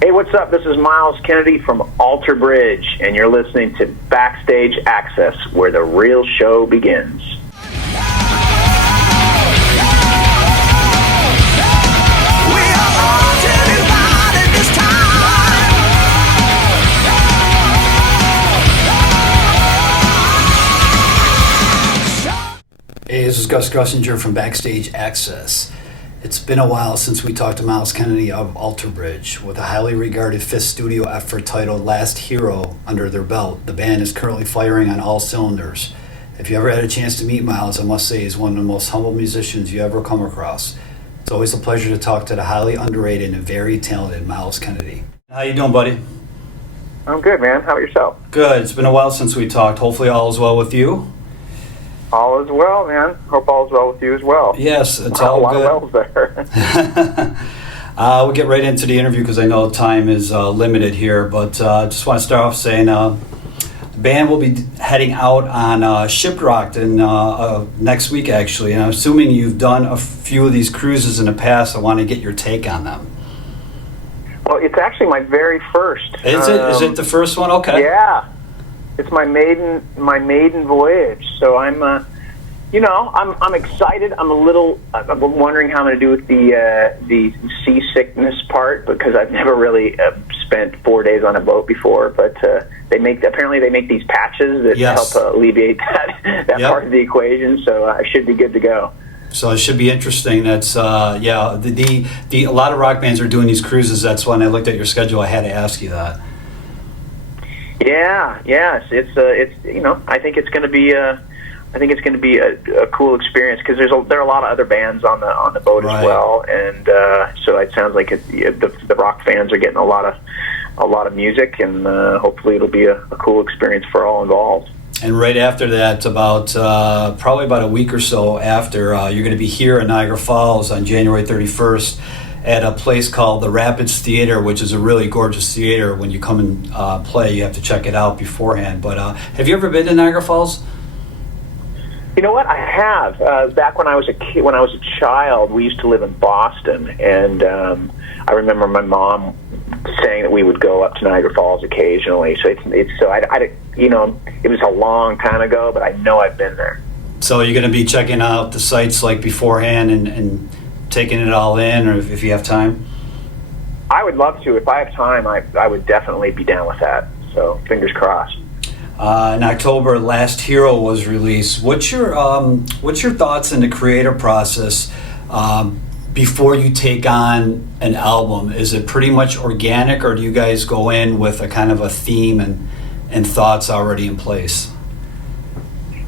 Hey, what's up? This is Myles Kennedy from Alter Bridge, and you're listening to Backstage Access, where the real show begins. Hey, this is Gus Gussinger from Backstage Access. It's been a while since we talked to Myles Kennedy of Alter Bridge. With a highly regarded fifth studio effort titled Last Hero under their belt, the band is currently firing on all cylinders. If you ever had a chance to meet Myles, I must say he's one of the most humble musicians you ever come across. It's always a pleasure to talk to the highly underrated and very talented Myles Kennedy. How you doing, buddy? I'm good, man. How about yourself? Good. It's been a while since we talked. Hopefully all is well with you. All is well, man. Hope all is well with you as well. Yes, it's all good. A lot of wells there. We'll get right into the interview because I know time is limited here, but I just want to start off saying the band will be heading out on Shiprocked next week, actually, and I'm assuming you've done a few of these cruises in the past. I want to get your take on them. Well, it's actually my very first. Is it? Is it the first one? Okay. Yeah. It's my maiden voyage, so I'm excited. I'm wondering how I'm going to do with the seasickness part because I've never really spent 4 days on a boat before. But they make these patches that help alleviate that part of the equation. So I should be good to go. So it should be interesting. That's a lot of rock bands are doing these cruises. That's when I looked at your schedule. I had to ask you that. Yes. It's I think it's going to be a cool experience because there are a lot of other bands on the boat as well, and so it sounds like the rock fans are getting a lot of music, and hopefully it'll be a cool experience for all involved. And right after that, probably about a week or so after, you're going to be here in Niagara Falls on January 31st. At a place called the Rapids Theater, which is a really gorgeous theater. When you come and play, you have to check it out beforehand. But have you ever been to Niagara Falls? You know what? I have. Back when I was a kid, when I was a child, we used to live in Boston, and I remember my mom saying that we would go up to Niagara Falls occasionally. So it was a long time ago, but I know I've been there. So you're going to be checking out the sites like beforehand and taking it all in, or if you have time? I would love to. If I have time, I would definitely be down with that. So fingers crossed. In October, Last Hero was released. What's your thoughts in the creative process before you take on an album? Is it pretty much organic, or do you guys go in with a kind of a theme and thoughts already in place?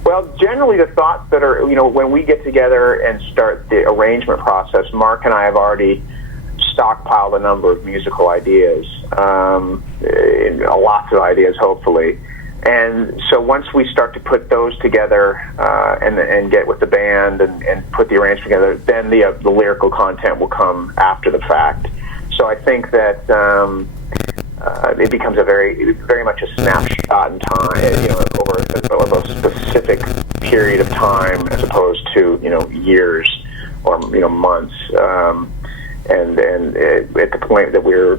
Well, generally the thoughts that are, when we get together and start the arrangement process, Mark and I have already stockpiled a number of musical ideas, lots of ideas, hopefully. And so once we start to put those together and get with the band and put the arrangement together, then the lyrical content will come after the fact. So I think that it becomes a very much a snapshot in time, over a specific period of time, as opposed to years or months. And at the point that we're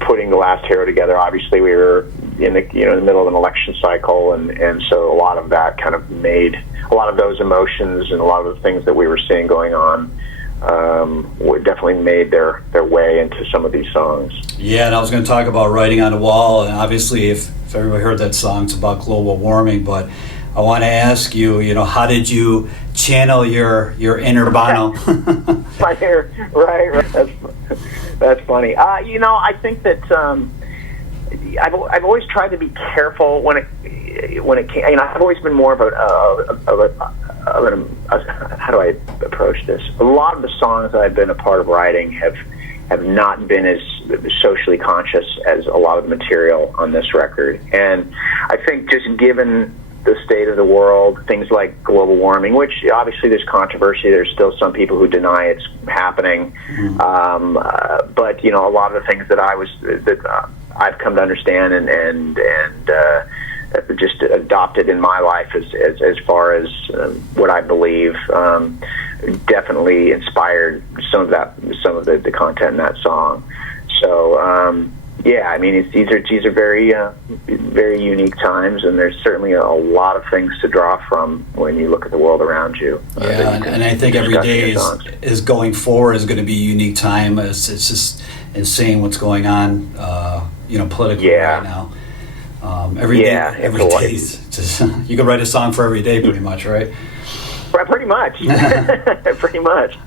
putting the Last Hero together, obviously we were in the middle of an election cycle, and so a lot of that kind of made a lot of those emotions and a lot of the things that we were seeing going on. Definitely made their way into some of these songs. Yeah, and I was going to talk about Writing on the Wall, and obviously if everybody heard that song, it's about global warming, but I want to ask you, how did you channel your inner Bono? Right. That's funny. I think that I've always tried to be careful when it came. I've always been more of how do I approach this? A lot of the songs that I've been a part of writing have not been as socially conscious as a lot of the material on this record, and I think just given the state of the world, things like global warming, which obviously there's controversy. There's still some people who deny it's happening, but a lot of the things that I've come to understand and just adopted in my life as far as what I believe, definitely inspired some of the content in that song. So Yeah, I mean, these are very very unique times, and there's certainly a lot of things to draw from when you look at the world around you. Yeah, and I think every day is going forward is going to be a unique time. It's just insane what's going on, politically right now. Every day is just you could write a song for every day, pretty much, right? Pretty much. Pretty much.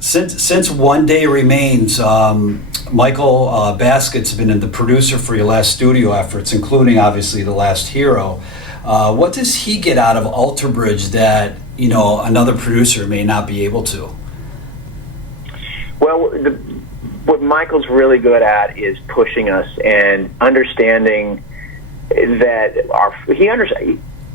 Since One Day Remains, Michael Baskett's been the producer for your last studio efforts, including obviously The Last Hero. What does he get out of Alter Bridge that another producer may not be able to? Well, what Michael's really good at is pushing us and understanding that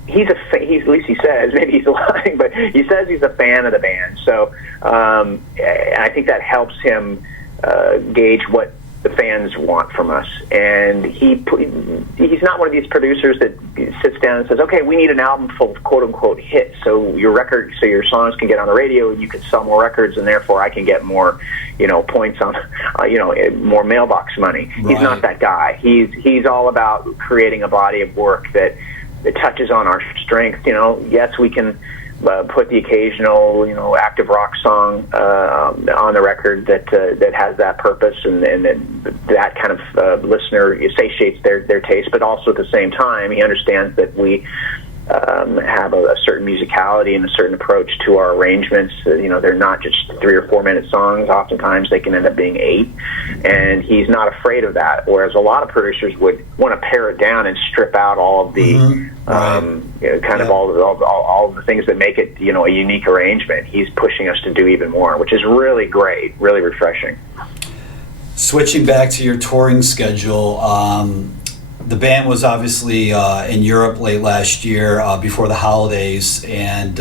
he's at least he says, maybe he's lying, but he says he's a fan of the band. So I think that helps him gauge what the fans want from us. And he's not one of these producers that sits down and says, okay, we need an album full of quote unquote hits, so your songs can get on the radio and you can sell more records, and therefore I can get more points on more mailbox money. Right. He's not that guy. He's all about creating a body of work that touches on our strengths. Yes, we can put the occasional active rock song on the record that has that purpose, and that kind of listener satiates their taste. But also at the same time, he understands that we have a certain musicality and a certain approach to our arrangements. They're not just 3 or 4 minute songs. Oftentimes they can end up being 8, and he's not afraid of that. Whereas a lot of producers would want to pare it down and strip out all of the all of the things that make it a unique arrangement. He's pushing us to do even more, which is really great, really refreshing. Switching back to your touring schedule, the band was obviously in Europe late last year before the holidays, and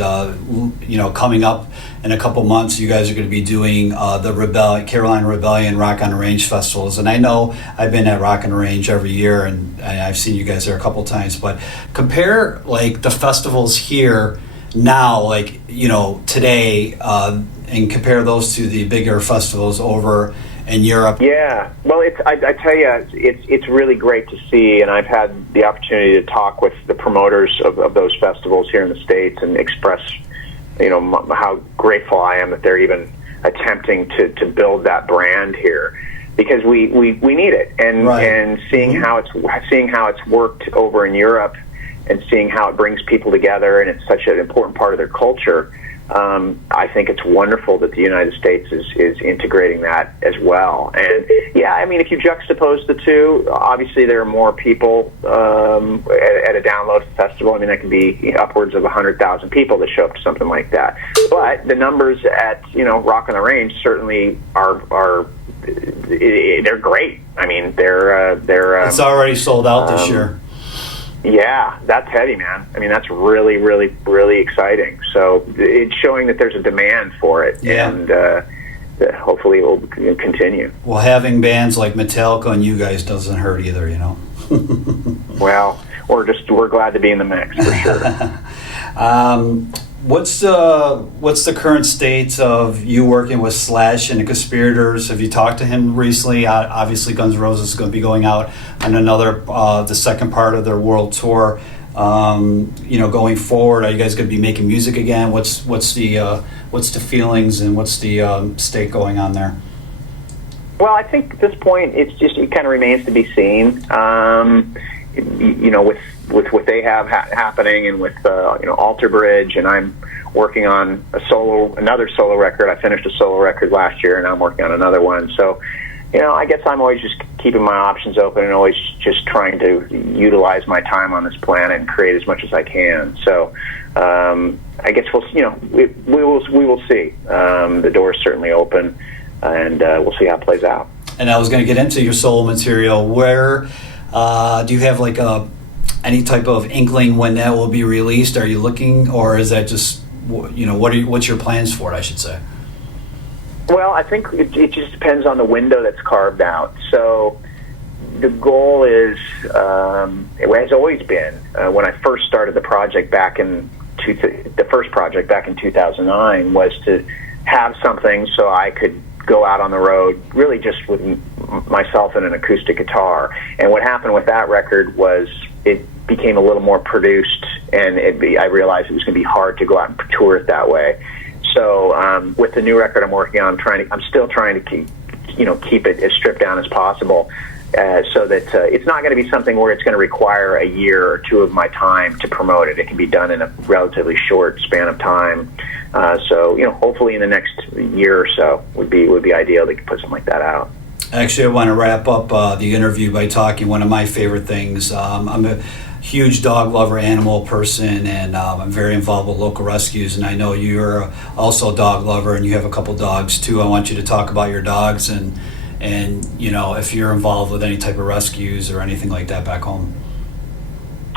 coming up in a couple months, you guys are going to be doing the Carolina Rebellion Rock on the Range festivals. And I know I've been at Rock on the Range every year, and I've seen you guys there a couple times. But compare the festivals here now, today, and compare those to the bigger festivals over in Europe. Yeah, well, I tell you, it's really great to see, and I've had the opportunity to talk with the promoters of those festivals here in the States and express, how grateful I am that they're even attempting to build that brand here, because we need it, and right. And seeing how it's worked over in Europe, and seeing how it brings people together, and it's such an important part of their culture. I think it's wonderful that the United States is integrating that as well. And yeah, I mean, if you juxtapose the two, obviously there are more people at a download festival. I mean, that can be upwards of 100,000 people that show up to something like that. But the numbers at Rock on the Range certainly are they're great. I mean, they're it's already sold out this year. Yeah, that's heavy, man. I mean, that's really, really, really exciting. So it's showing that there's a demand for it, and that hopefully it will continue. Well, having bands like Metallica and you guys doesn't hurt either, Well, we're glad to be in the mix for sure. What's the current state of you working with Slash and the Conspirators? Have you talked to him recently? Obviously, Guns N' Roses is going to be going out on the second part of their world tour. Going forward, are you guys going to be making music again? What's the feelings and what's the state going on there? Well, I think at this point it kind of remains to be seen. With what they have happening, and with Alter Bridge, and I'm working on another solo record. I finished a solo record last year, and I'm working on another one. So, I guess I'm always just keeping my options open, and always just trying to utilize my time on this planet and create as much as I can. So, I guess we will see. The door's certainly open, and we'll see how it plays out. And I was going to get into your solo material. Where do you have any type of inkling when that will be released? Are you looking, or is that just what's your plans for it, I should say? Well, I think it just depends on the window that's carved out. So the goal is, it has always been, when I first started the project the first project back in 2009, was to have something so I could go out on the road, really just with myself and an acoustic guitar. And what happened with that record was it became a little more produced, and I realized it was going to be hard to go out and tour it that way. So with the new record I'm working on, I'm still trying to keep it as stripped down as possible, so that it's not going to be something where it's going to require a year or two of my time to promote it. It can be done in a relatively short span of time. So hopefully in the next year or so would be ideal to put something like that out. Actually, I want to wrap up the interview by talking one of my favorite things. I'm a huge dog lover, animal person, and I'm very involved with local rescues, and I know you're also a dog lover and you have a couple dogs too. I want you to talk about your dogs and if you're involved with any type of rescues or anything like that back home.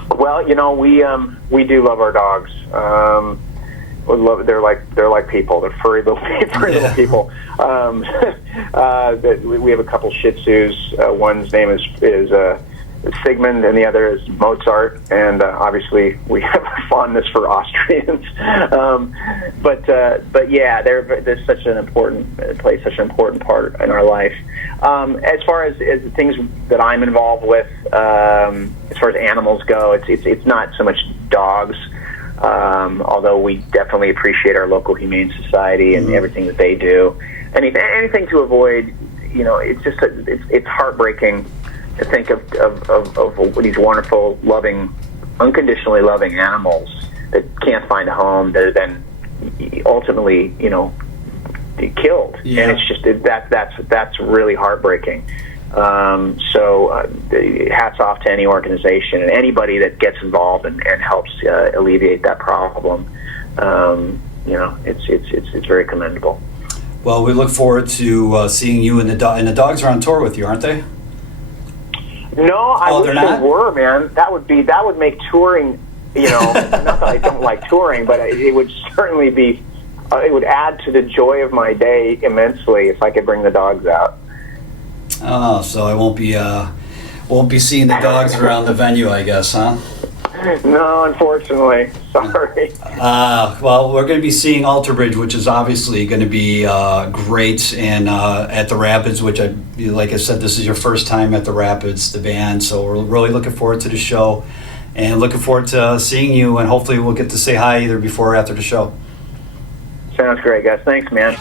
Well, we do love our dogs. They're like people. They're furry little people. We have a couple Shih Tzus. One's name is Sigmund, and the other is Mozart. And obviously, we have a fondness for Austrians. But yeah, they're such an important such an important part in our life. As far as the things that I'm involved with, as far as animals go, it's not so much dogs. Although we definitely appreciate our local humane society and everything that they do. Anything to avoid, it's heartbreaking to think of these wonderful, loving, unconditionally loving animals that can't find a home, that are then ultimately, killed. Yeah. And it's just that's really heartbreaking. So hats off to any organization and anybody that gets involved and helps alleviate that problem. It's very commendable. Well, we look forward to seeing you and the dogs are on tour with you, aren't they? No, I wish they're not? they were, man. That would make touring, not that I don't like touring, but it would certainly be, it would add to the joy of my day immensely if I could bring the dogs out. Oh, so I won't be seeing the dogs around the venue, I guess, huh? No, unfortunately. Sorry. Well, we're going to be seeing Alter Bridge, which is obviously going to be great, and at the Rapids, which like I said, this is your first time at the Rapids, the band, so we're really looking forward to the show and looking forward to seeing you, and hopefully we'll get to say hi either before or after the show. Sounds great, guys. Thanks, man.